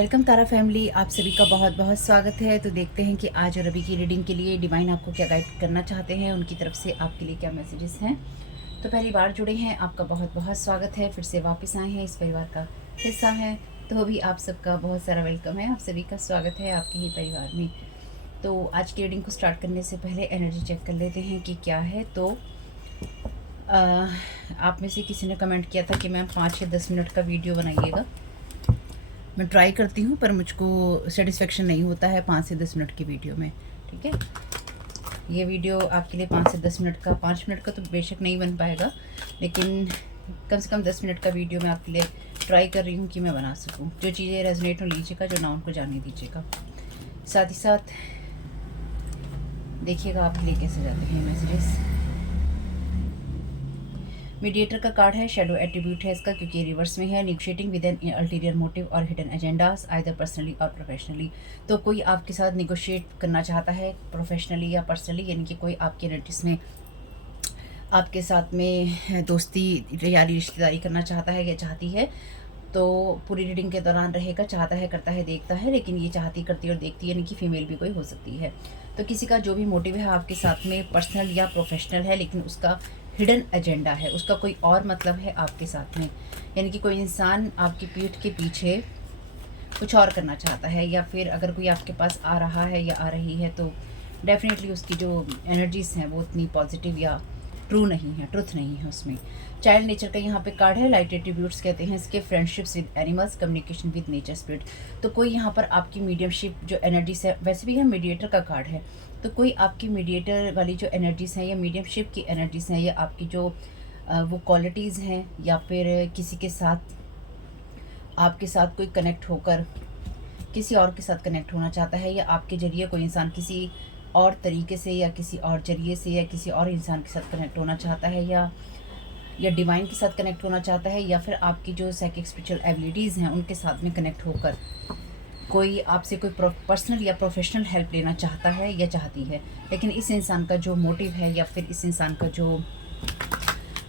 Welcome तारा family, आप सभी का बहुत बहुत स्वागत है। तो देखते हैं कि आज और अभी की रीडिंग के लिए डिवाइन आपको क्या गाइड करना चाहते हैं, उनकी तरफ से आपके लिए क्या मैसेजेस हैं। तो पहली बार जुड़े हैं, आपका बहुत बहुत स्वागत है। फिर से वापस आए हैं, इस परिवार का हिस्सा है, तो भी आप सबका बहुत सारा वेलकम है। आप सभी का स्वागत है आपके ही परिवार में। तो आज की रीडिंग को स्टार्ट करने से पहले एनर्जी चेक कर लेते हैं कि क्या है। तो आप में से किसी ने कमेंट किया था कि मैम 5 या 10 मिनट का वीडियो बनाइएगा। मैं ट्राई करती हूँ पर मुझको सेटिस्फेक्शन नहीं होता है 5 से 10 मिनट की वीडियो में। ठीक है, ये वीडियो आपके लिए 5 से 10 मिनट का, 5 मिनट का तो बेशक नहीं बन पाएगा, लेकिन कम से कम 10 मिनट का वीडियो मैं आपके लिए ट्राई कर रही हूँ कि मैं बना सकूँ। जो चीज़ें रेजोनेट हो लीजिएगा, जो ना उनको जाने दीजिएगा। साथ ही साथ देखिएगा आपके लिए कैसे जाते हैं मैसेजेस। मीडिएटर का कार्ड है, शेडो एट्रीब्यूट है इसका, क्योंकि रिवर्स में है। Negotiating with an ulterior motive और हिडन एजेंडास आइदर पर्सनली और प्रोफेशनली। तो कोई आपके साथ निगोशिएट करना चाहता है प्रोफेशनली या पर्सनली, यानी कि कोई आपके एनर्जीज में आपके साथ में दोस्ती यारी रिश्तेदारी करना चाहता है या चाहती है। तो पूरी रीडिंग के दौरान रहेगा, चाहता है, करता है, देखता है, लेकिन ये चाहती, करती और देखती है, यानी कि फीमेल भी कोई हो सकती है। तो किसी का जो भी मोटिव है आपके साथ में पर्सनल या प्रोफेशनल है, लेकिन उसका हिडन एजेंडा है, उसका कोई और मतलब है आपके साथ में। यानी कि कोई इंसान आपकी पीठ के पीछे कुछ और करना चाहता है, या फिर अगर कोई आपके पास आ रहा है या आ रही है तो डेफिनेटली उसकी जो एनर्जीज हैं वो उतनी पॉजिटिव या ट्रू नहीं है, ट्रुथ नहीं है उसमें। चाइल्ड नेचर का यहाँ पे कार्ड है, लाइट एट्रीब्यूट्स कहते हैं इसके। Friendships with animals, communication with nature spirit. तो कोई यहाँ पर आपकी मीडियमशिप जो एनर्जीज है, वैसे भी यहाँ मीडिएटर का कार्ड है, तो कोई आपकी मीडिएटर वाली जो एनर्जीज हैं या मीडियमशिप की एनर्जीज हैं, या आपकी जो वो क्वालिटीज़ हैं, या फिर किसी के साथ आपके साथ कोई कनेक्ट होकर किसी और के साथ कनेक्ट होना चाहता है, या आपके ज़रिए कोई इंसान किसी और तरीके से या किसी और ज़रिए से या किसी और इंसान के साथ कनेक्ट होना चाहता है, या डिवाइन के साथ कनेक्ट होना चाहता है, या फिर आपकी जो साइकिक स्पिरिचुअल एबिलिटीज़ हैं उनके साथ में कनेक्ट होकर कोई आपसे कोई पर्सनल या प्रोफेशनल हेल्प लेना चाहता है या चाहती है। लेकिन इस इंसान का जो मोटिव है या फिर इस इंसान का जो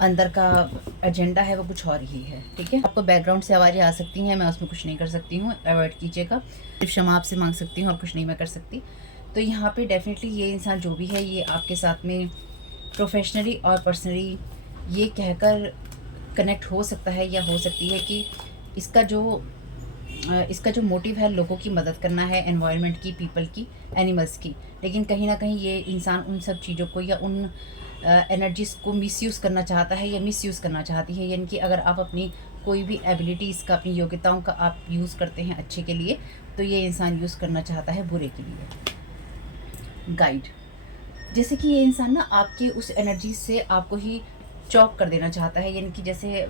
अंदर का एजेंडा है वो कुछ और ही है। ठीक है, आपको बैकग्राउंड से आवाज़ें आ सकती हैं, मैं उसमें कुछ नहीं कर सकती हूँ, अवॉइड कीजिएगा। सिर्फ क्षमा आपसे मांग सकती हूँ और कुछ नहीं मैं कर सकती। तो यहाँ पे डेफिनेटली ये इंसान जो भी है, ये आपके साथ में प्रोफेशनली और पर्सनली ये कहकर कनेक्ट हो सकता है या हो सकती है कि इसका जो मोटिव है लोगों की मदद करना है, एनवायरनमेंट की, पीपल की, एनिमल्स की। लेकिन कहीं ना कहीं ये इंसान उन सब चीज़ों को या उन एनर्जीज़ को मिसयूज़ करना चाहता है या मिसयूज़ करना चाहती है। यानी कि अगर आप अपनी कोई भी एबिलिटीज़ का, अपनी योग्यताओं का आप यूज़ करते हैं अच्छे के लिए, तो ये इंसान यूज़ करना चाहता है बुरे के लिए। गाइड, जैसे कि ये इंसान ना आपके उस एनर्जी से आपको ही चॉक कर देना चाहता है, यानी कि जैसे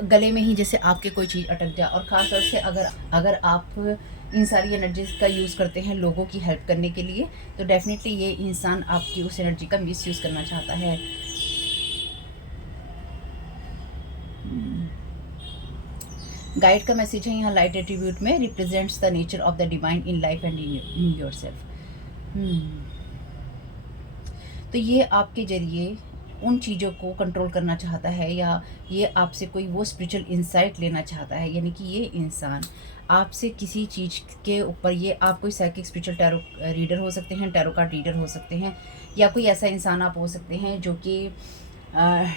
गले में ही जैसे आपके कोई चीज़ अटक जाए। और ख़ास तौर से अगर आप इन सारी एनर्जीज का यूज़ करते हैं लोगों की हेल्प करने के लिए, तो डेफिनेटली ये इंसान आपकी उस एनर्जी का मिसयूज़ करना चाहता है। गाइड का मैसेज है यहाँ लाइट एट्रीब्यूट में, represents the nature of the divine in life and in yourself. तो ये आपके ज़रिए उन चीज़ों को कंट्रोल करना चाहता है, या ये आपसे कोई वो स्पिरिचुअल इंसाइट लेना चाहता है। यानी कि ये इंसान आपसे किसी चीज़ के ऊपर, ये आप कोई साइकिक स्पिरिचुअल टैरो रीडर हो सकते हैं, टैरो कार्ड रीडर हो सकते हैं, या कोई ऐसा इंसान आप हो सकते हैं जो कि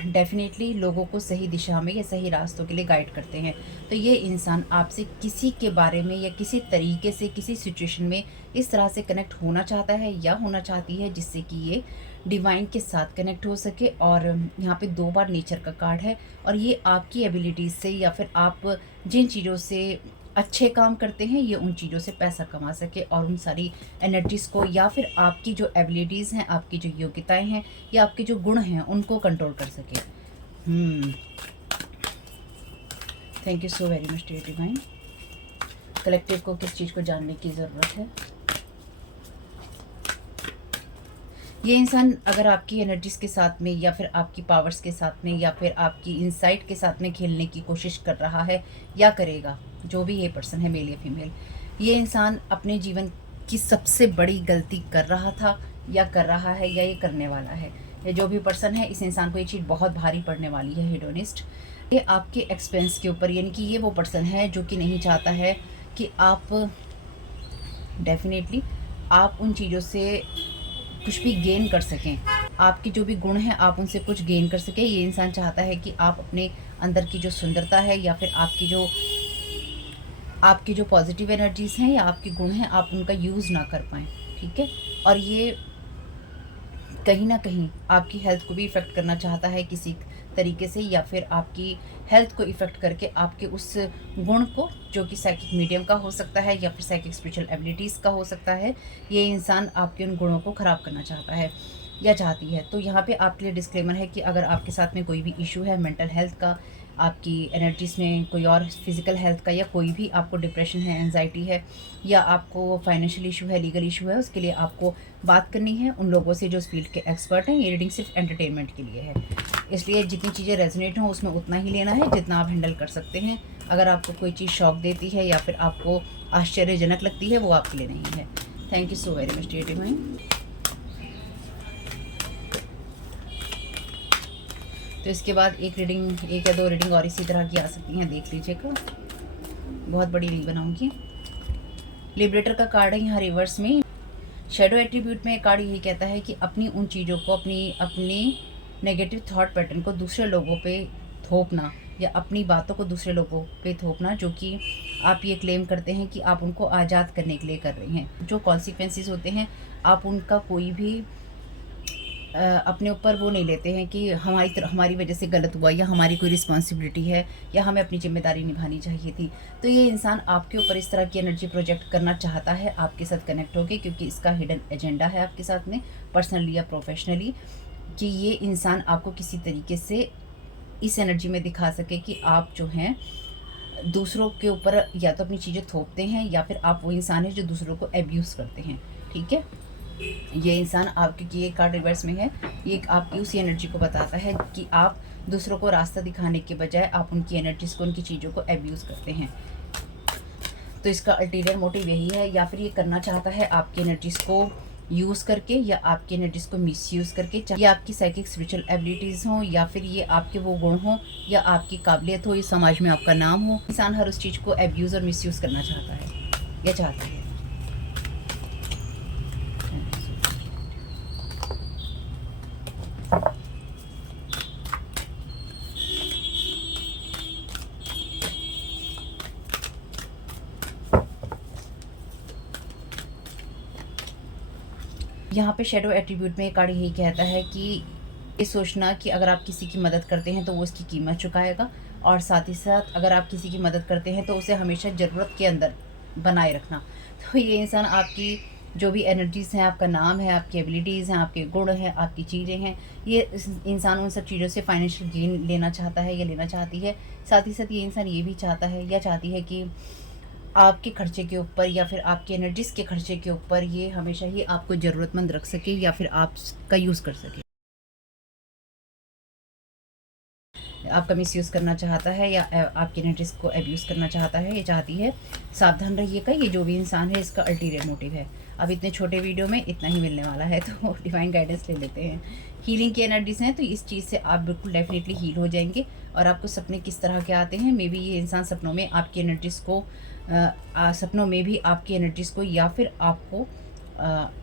डेफिनेटली लोगों को सही दिशा में या सही रास्तों के लिए गाइड करते हैं। तो ये इंसान आपसे किसी के बारे में या किसी तरीके से किसी सिचुएशन में इस तरह से कनेक्ट होना चाहता है या होना चाहती है, जिससे कि ये डिवाइन के साथ कनेक्ट हो सके। और यहाँ पे 2 बार नेचर का कार्ड है, और ये आपकी एबिलिटीज़ से या फिर आप जिन चीज़ों से अच्छे काम करते हैं, ये उन चीज़ों से पैसा कमा सके, और उन सारी एनर्जीज़ को या फिर आपकी जो एबिलिटीज़ हैं, आपकी जो योग्यताएं हैं या आपके जो गुण हैं, उनको कंट्रोल कर सके। Thank you so very much dear divine. Collective को किस चीज़ को जानने की ज़रूरत है? ये इंसान अगर आपकी एनर्जीज़ के साथ में या फिर आपकी पावर्स के साथ में या फिर आपकी इंसाइट के साथ में खेलने की कोशिश कर रहा है या करेगा, जो भी ये पर्सन है, मेल या फीमेल, ये इंसान अपने जीवन की सबसे बड़ी गलती कर रहा था या कर रहा है या ये करने वाला है। ये जो भी पर्सन है, इस इंसान को ये चीज़ बहुत भारी पड़ने वाली है, हेडोनिस्ट। ये आपके एक्सपेंस के ऊपर, यानी कि ये वो पर्सन है जो कि नहीं चाहता है कि आप डेफ़िनेटली आप उन चीज़ों से कुछ भी गेन कर सकें। आपके जो भी गुण हैं आप उनसे कुछ गेन कर सकें। ये इंसान चाहता है कि आप अपने अंदर की जो सुंदरता है या फिर आपकी जो पॉज़िटिव एनर्जीज़ हैं या आपके गुण हैं आप उनका यूज़ ना कर पाएँ, ठीक है? और ये कहीं न कहीं आपकी हेल्थ को भी इफ़ेक्ट करना चाहता है किसी तरीके से, या फिर आपकी हेल्थ को इफ़ेक्ट करके आपके उस गुण को, जो कि साइकिक मीडियम का हो सकता है या फिर साइकिक स्पिरिचुअल एबिलिटीज़ का हो सकता है, ये इंसान आपके उन गुणों को ख़राब करना चाहता है या चाहती है। तो यहाँ पे आपके लिए डिस्क्लेमर है कि अगर आपके साथ में कोई भी इश्यू है मेंटल हेल्थ का, आपकी एनर्जीज़ में कोई और फिज़िकल हेल्थ का, या कोई भी आपको डिप्रेशन है, एंग्ज़ायटी है, या आपको फाइनेंशियल इशू है, लीगल इशू है, उसके लिए आपको बात करनी है उन लोगों से जो इस फील्ड के एक्सपर्ट हैं। ये रीडिंग सिर्फ एंटरटेनमेंट के लिए है, इसलिए जितनी चीज़ें रेजोनेट हों उसमें उतना ही लेना है जितना आप हैंडल कर सकते हैं। अगर आपको कोई चीज़ शॉक देती है या फिर आपको आश्चर्यजनक लगती है, वो आपके लिए नहीं है। Thank you so very much dear divine. तो इसके बाद एक या दो रीडिंग और इसी तरह की आ सकती हैं, देख लीजिएगा। बहुत बड़ी नहीं बनाऊंगी। लिबरेटर का कार्ड है यहाँ रिवर्स में। शैडो एट्रीब्यूट में कार्ड यही कहता है कि अपनी उन चीज़ों को, अपनी नेगेटिव थॉट पैटर्न को दूसरे लोगों पे थोपना, या अपनी बातों को दूसरे लोगों पे थोपना, जो कि आप ये क्लेम करते हैं कि आप उनको आज़ाद करने के लिए कर रहे हैं। जो कॉन्सिक्वेंसेस होते हैं आप उनका कोई भी अपने ऊपर वो नहीं लेते हैं कि हमारी वजह से गलत हुआ, या हमारी कोई रिस्पॉन्सिबिलिटी है, या हमें अपनी ज़िम्मेदारी निभानी चाहिए थी। तो ये इंसान आपके ऊपर इस तरह की एनर्जी प्रोजेक्ट करना चाहता है आपके साथ कनेक्ट होके, क्योंकि इसका हिडन एजेंडा है आपके साथ में, पर्सनली या प्रोफेशनली, कि ये इंसान आपको किसी तरीके से इस एनर्जी में दिखा सके कि आप जो हैं दूसरों के ऊपर या तो अपनी चीज़ें थोपते हैं, या फिर आप वो इंसान है जो दूसरों को एब्यूज़ करते हैं, ठीक है? ये इंसान आपके, ये कार्ड रिवर्स में है, ये आपकी उसी एनर्जी को बताता है कि आप दूसरों को रास्ता दिखाने के बजाय आप उनकी एनर्जीज़ को, उनकी चीज़ों को एब्यूज़ करते हैं। तो इसका अल्टीरियर मोटिव यही है, या फिर ये करना चाहता है आपकी एनर्जीज़ को यूज़ करके, या आपकी एनर्जीज़ को मिसयूज़ करके, चाहे आपकी साइकिक स्पिरिचुअल एबिलिटीज़ हों, या फिर ये आपके वो गुण हों, या आपकी काबिलियत हो, ये समाज में आपका नाम हो। इंसान हर उस चीज़ को एब्यूज़ और मिसयूज़ करना चाहता है या चाहती है। यहाँ पे शैडो एट्रीब्यूट में कार्ड यही कहता है कि ये सोचना कि अगर आप किसी की मदद करते हैं तो वो उसकी कीमत चुकाएगा, और साथ ही साथ अगर आप किसी की मदद करते हैं तो उसे हमेशा ज़रूरत के अंदर बनाए रखना। तो ये इंसान आपकी जो भी एनर्जीज़ हैं, आपका नाम है, आपकी एबिलिटीज़ हैं, आपके गुण हैं, आपकी चीज़ें हैं, ये इंसान उन सब चीज़ों से फाइनेंशियल गेन लेना चाहता है या लेना चाहती है। साथ ही साथ ये इंसान ये भी चाहता है या चाहती है कि आपके खर्चे के ऊपर, या फिर आपकी एनर्जीज़ के खर्चे के ऊपर ये हमेशा ही आपको ज़रूरतमंद रख सके, या फिर आपका यूज़ कर सके। आपका मिसयूज़ करना चाहता है, या आपकी एनर्जीज़ को अब्यूज़ करना चाहता है, ये चाहती है। सावधान रहिएगा, ये जो भी इंसान है इसका अल्टीरियर मोटिव है। अब इतने छोटे वीडियो में इतना ही मिलने वाला है, तो डिवाइन गाइडेंस ले लेते हैं। हीलिंग की एनर्जीज़ हैं, तो इस चीज़ से आप बिल्कुल डेफिनेटली हील हो जाएंगे। और आपको सपने किस तरह के आते हैं, मे बी ये इंसान सपनों में आपकी एनर्जीज़ को सपनों में भी आपकी एनर्जीज़ को, या फिर आपको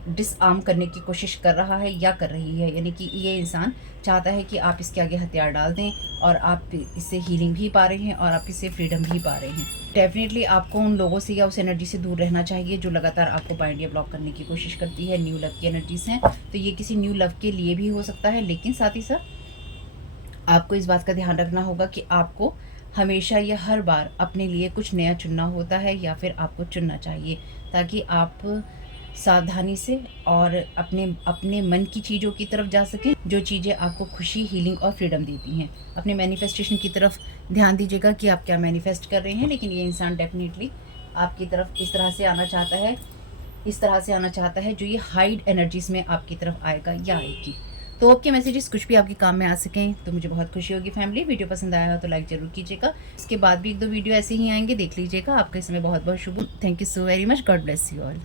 डिसआर्म करने की कोशिश कर रहा है या कर रही है। यानी कि ये इंसान चाहता है कि आप इसके आगे हथियार डाल दें, और आप इससे हीलिंग भी पा रहे हैं और आप इससे फ्रीडम भी पा रहे हैं। डेफिनेटली आपको उन लोगों से या उस एनर्जी से दूर रहना चाहिए जो लगातार आपको बाइंड या ब्लॉक करने की कोशिश करती है। न्यू लव की एनर्जीज़ हैं, तो ये किसी न्यू लव के लिए भी हो सकता है, लेकिन साथ ही साथ आपको इस बात का ध्यान रखना होगा कि आपको हमेशा या हर बार अपने लिए कुछ नया चुनना होता है, या फिर आपको चुनना चाहिए, ताकि आप सावधानी से और अपने मन की चीज़ों की तरफ जा सकें, जो चीज़ें आपको खुशी, हीलिंग और फ्रीडम देती हैं। अपने मैनिफेस्टेशन की तरफ ध्यान दीजिएगा कि आप क्या मैनिफेस्ट कर रहे हैं। लेकिन ये इंसान डेफिनेटली आपकी तरफ इस तरह से आना चाहता है जो ये हाइड एनर्जीज़ में आपकी तरफ आएगा या आएगी। तो आपके मैसेजेस कुछ भी आपके काम में आ सकें तो मुझे बहुत खुशी होगी। फैमिली, वीडियो पसंद आया हो तो लाइक ज़रूर कीजिएगा। इसके बाद भी 1-2 वीडियो ऐसे ही आएंगे, देख लीजिएगा। आपका इसमें बहुत बहुत शुभ। Thank you so very much. God bless you all.